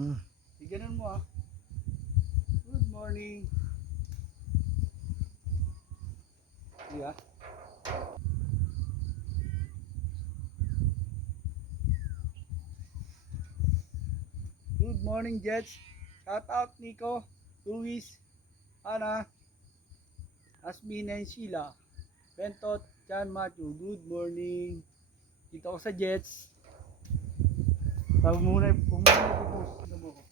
Ganun mo ah. Good morning. Yeah. Good morning, Jets. Shout out Nico, Luis, Ana, Asmin and Sheila, Bentot, Chan, Matthew. Good morning. Dito ako sa Jets. Huwag muna i-post. Ano mo ko?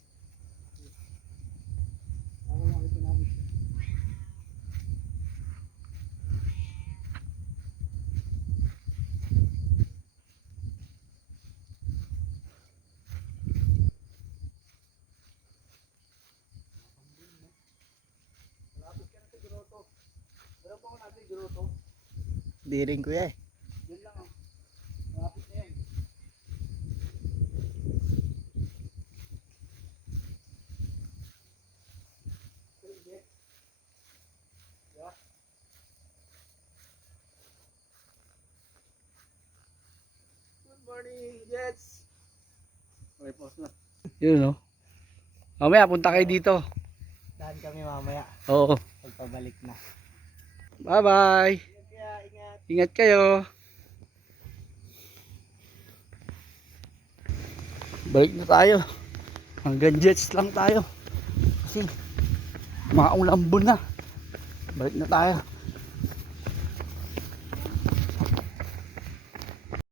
Para makita namin siya. Malapit ka na sa Grotto. Meron pa ako natin Grotto. Di rin kuya eh. Yan lang ah. Malapit na yan. Yeah. Good morning, Jets. Okay, pause na. Yun no. Mamaya punta kayo dito. Dahan kami mamaya. Oo. Pagpabalik na. Bye bye. Ingat kaya, ingat. Ingat kayo. Balik na tayo. Hanggang Jets lang tayo. Kasi maulambon na. Balik na tayo.